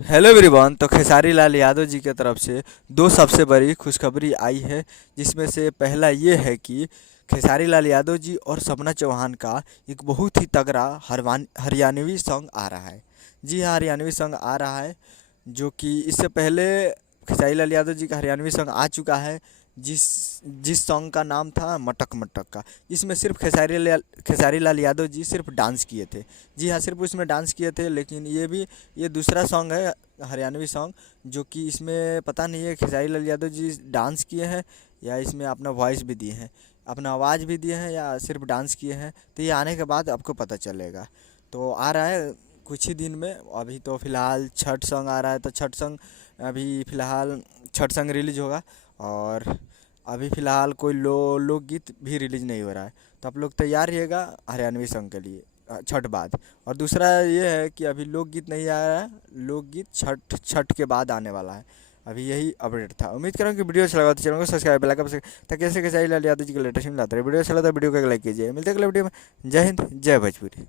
Hello everyone. तो खेसारी लाल यादव जी की तरफ से दो सबसे बड़ी खुशखबरी आई है, जिसमें से पहला ये है कि खेसारी लाल यादव जी और सपना चौहान का एक बहुत ही तगड़ा हरियाणवी सॉन्ग आ रहा है। जी हाँ, हरियाणवी सॉन्ग आ रहा है, जो कि इससे पहले खेसारी लाल यादव जी का हरियाणवी सॉन्ग आ चुका है, जिस जिस सॉन्ग का नाम था मटक मटक का। इसमें सिर्फ खेसारी लाल यादव जी सिर्फ डांस किए थे। जी हाँ, सिर्फ उसमें डांस किए थे, लेकिन ये दूसरा सॉन्ग है, हरियाणवी सॉन्ग, जो कि इसमें पता नहीं है खेसारी लाल यादव जी डांस किए हैं या इसमें अपना वॉइस भी दिए हैं, अपना आवाज़ भी दिए हैं या सिर्फ डांस किए हैं। तो ये आने के बाद आपको पता चलेगा। तो आ रहा है कुछ ही दिन में। अभी तो फ़िलहाल छठ सॉन्ग आ रहा है, तो छठ सॉन्ग अभी फ़िलहाल छठ सॉन्ग रिलीज होगा। और अभी फ़िलहाल कोई लोकगीत भी रिलीज नहीं हो रहा है। तो आप लोग तैयार रहिएगा हरियाणवी सॉन्ग के लिए छठ बाद। और दूसरा ये है कि अभी लोकगीत नहीं आ रहा है, लोकगीत छठ छठ के बाद आने वाला है। अभी यही अपडेट था। उम्मीद करूँ कि वीडियो अच्छा लगा तो चैनल को सब्सक्राइब बेल आइकन ताकि ऐसे कैसे लाल यादव जी के लेटेस्ट मिलता रहे। वीडियो अच्छा लगा तो वीडियो को एक लाइक कीजिए। मिलते हैं अगले वीडियो में। जय हिंद, जय भोजपुरी।